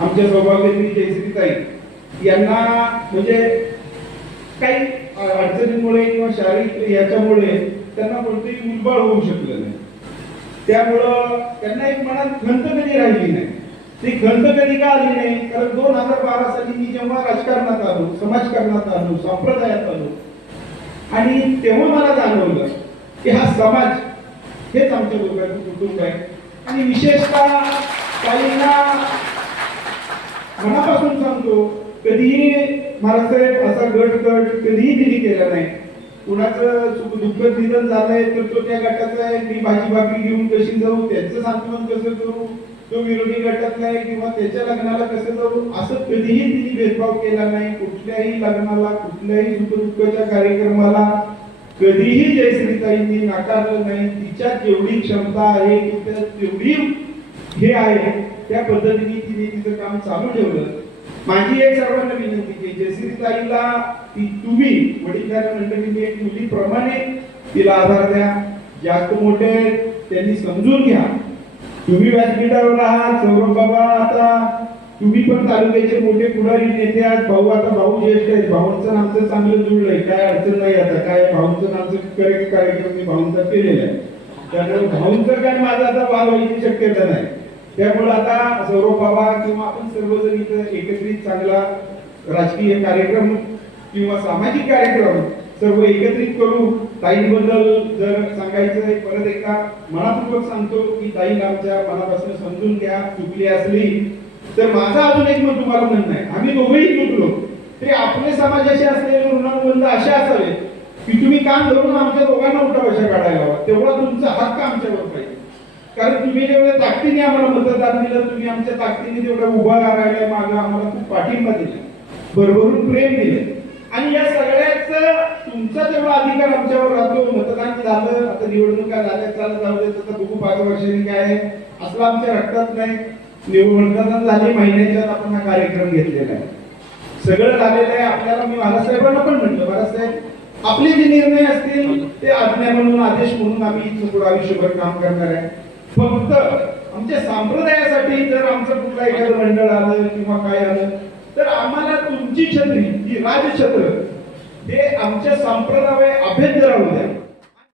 आमच्या सौभाग्यवती जयश्रीताई यांना म्हणजे काही अडचणींमुळे किंवा शारीरिक याच्यामुळे त्यांना कोणतेही मुलबाळ होऊ शकलं नाही. त्यामुळं त्यांना एक मनात खंत कधी राहिली नाही. ती खंत कधी का आली नाही? कारण 2012 साली मी जेव्हा राजकारणात आलो, समाजकारणात आलो, संप्रदायात आलो आणि तेव्हा मला जाणवलं की हा समाज हेच आमच्या लोकांचं कुटुंब आहे. आणि विशेषतः काहींना मनापासून सांगतो, कधीही महाराजसाहेब असा गट कधीही दिली केला नाही. कुणाचं दुःखद निधन झालंय तर तो त्या गटाचा आहे, मी भाजी भाकरी घेऊन कशी जाऊ, त्यांचं सांत्वन कसं करू, तो विरोधी गटातला आहे किंवा त्याच्या लग्नाला कसं जाऊ, असं कधीही तिने भेदभाव केला नाही. कुठल्याही लग्नाला, कुठल्याही सुखदुःखाच्या कार्यक्रमाला कधीही जयश्रीताईंनी नाकारलं नाही. तिच्यात जेवढी क्षमता आहे, तेवढी हे आहे, त्या पद्धतीने तिने तिचं काम चालू ठेवलं. माझी एक सर्वांना विनंती की जयश्रीताईला तुम्ही वडीलधाऱ्या मंडळीने एक मुलीप्रमाणे तिला आधार द्या. जास्त मोठे त्यांनी समजून घ्या. तुम्ही व्यासपीठावर आहात, सौरभ बाबा, आता तुम्ही पण तालुक्याचे मोठे पुढारी नेते आहात. भाऊ आता भाऊ ज्येष्ठ आहेत, भाऊंचं आमचं चांगलं जुळलंय, काय अडचण नाही. आता काय भाऊंचं आमचं करेक्ट कार्यक्रम मी भाऊंचा केलेला आहे, त्यामुळे भाऊंचं काय माझं आता वाद व्हायची शक्यता नाही. त्यामुळे आता सौरभ बाबा किंवा आपण सर्वजण इथं एकत्रित चांगला राजकीय कार्यक्रम किंवा सामाजिक कार्यक्रम सर्व एकत्रित करू. ताईंबद्दल जर सांगायचं परत एकदा मनापूर्वक सांगतो की ताईला आमच्या मनापासून समजून घ्या. चुकली असली तर माझं अजून एक मत तुम्हाला म्हणणं आहे, आम्ही दोघेही चुकलो ते आपले समाजाचे असलेले ऋणानुबंध असे असावे की तुम्ही काम धरून आमच्या दोघांना उठावशा काढायला हवा. तेवढा तुमचा हक्क आमच्यावर पाहिजे. कारण तुम्ही जेवढ्या ताकदीने आम्हाला मतदान दिलं, तुम्ही आमच्या ताकदीने तेवढा उभा राहायला मागं आम्हाला खूप पाठिंबा दिला, भरभरून प्रेम दिले. आणि या सगळ्याच तुमचा तेवढा अधिकार आमच्यावर राहतो. मतदान झालं, आता निवडणुका झाल्या, चालत जाऊ देत, आता बघू 5 वर्षांनी काय आहे, असलं आमच्या रक्तात नाही. मतदान झाले, महिन्याच्यात आपण हा कार्यक्रम घेतलेला आहे, सगळं झालेलं आहे. आपल्याला मी महाराजसाहेबांना पण म्हटलं, महाराजसाहेब आपले जे निर्णय असतील ते आज्ञा म्हणून, आदेश म्हणून आम्ही इथून आयुष्यभर काम करणार आहे. फक्त आमच्या संप्रदायासाठी जर आमचं कुठलं एखादं मंडळ आलं किंवा काय आलं तर आम्हाला तुमची छत्री, ही राजछत्र, हे आमच्या संप्रदाय अभेद्य राहू द्या.